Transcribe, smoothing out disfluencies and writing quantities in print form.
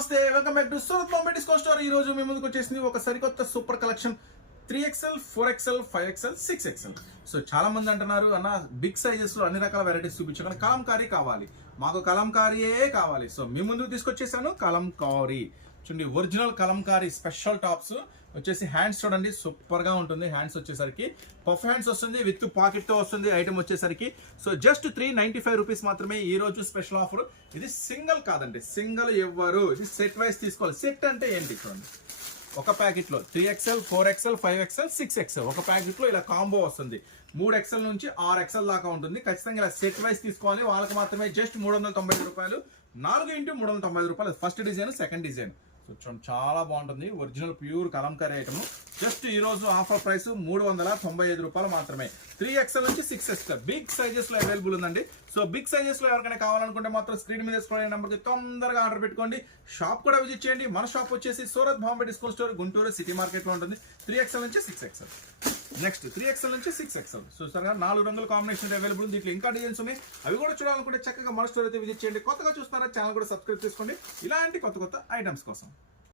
నమస్తే, welcome back to Surat Bombay discount store. ఈ రోజు మీ ముందుకు వచ్చేసింది ఒక సరికొత్త super collection 3XL, 4XL, 5XL, 6XL. So చాలా మంది అంటున్నారు అన్న బిగ్ సైజెస్ లో అన్ని రకాల వెరైటీస్ చూపించు, కలంకారీ కావాలి, మాకు కలంకారీయే కావాలి. సో మీ ముందుకు తీసుకొచ్చేసాను కలంకారీ. చూడండి, ఒరిజినల్ కలంకారీ స్పెషల్ టాప్స్ వచ్చేసి హ్యాండ్స్ చూడండి, సూపర్ గా ఉంటుంది. హ్యాండ్స్ వచ్చేసరికి పఫ్ హ్యాండ్స్ వస్తుంది, విత్ పాకెట్ తో వస్తుంది ఐటమ్ వచ్చేసరికి. సో జస్ట్ 395 రూపీస్ మాత్రమే ఈ రోజు స్పెషల్ ఆఫర్. ఇది సింగిల్ కాదండి, సింగిల్ ఎవ్వరు, ఇది సెట్ వైస్ తీసుకోవాలి. సెట్ అంటే ఏంటి చూడండి, ఒక ప్యాకెట్ లో 3XL, 4XL, 5XL, 6XL ఒక ప్యాకెట్ లో ఇలా కాంబో వస్తుంది. 3XL నుంచి 6XL దాకా ఉంటుంది. ఖచ్చితంగా ఇలా సెట్ వైస్ తీసుకోవాలి. వాళ్ళకి మాత్రమే జస్ట్ 395 రూపాయలు, 4 ఇంటూ 395 రూపాయలు. First design, second design. So చూడండి, చాలా బాగుంటుంది. Original pure Kalamkari item. Just ఈ రోజు ఆఫర్ ప్రైస్ 395 రూపాయలు మాత్రమే. 3XL నుంచి 6XL బిగ్ సైజెస్ లో అవైలబుల్ ఉందండి. సో బిగ్ సైజెస్ లో ఎవరికైనా కావాలనుకుంటే మాత్రం స్క్రీన్ మీద స్క్రోల్ నెంబర్ కి తొందరగా ఆర్డర్ పెట్టుకోండి. షాప్ కూడా విజిట్ చేయండి. మన షాప్ వచ్చేసి Surat Bombay discount store, Guntur city market లో ఉంటుంది. 3XL నుంచి 6XL. నెక్స్ట్ 3XL నుంచి 6XL. సో సరిగా 4 రంగుల కాంబినేషన్ అవైలబుల్ ఉంది. దీంట్లో ఇంకా డిజైన్స్ ఉన్నాయి, అవి కూడా చూడాలనుకుంటే చక్కగా మన స్టోర్ అయితే విజిట్ చేయండి. కొత్తగా చూస్తారా ఛానల్ కూడా సబ్స్క్రైబ్ చేసుకోండి ఇలాంటి కొత్త కొత్త ఐటమ్స్ కోసం.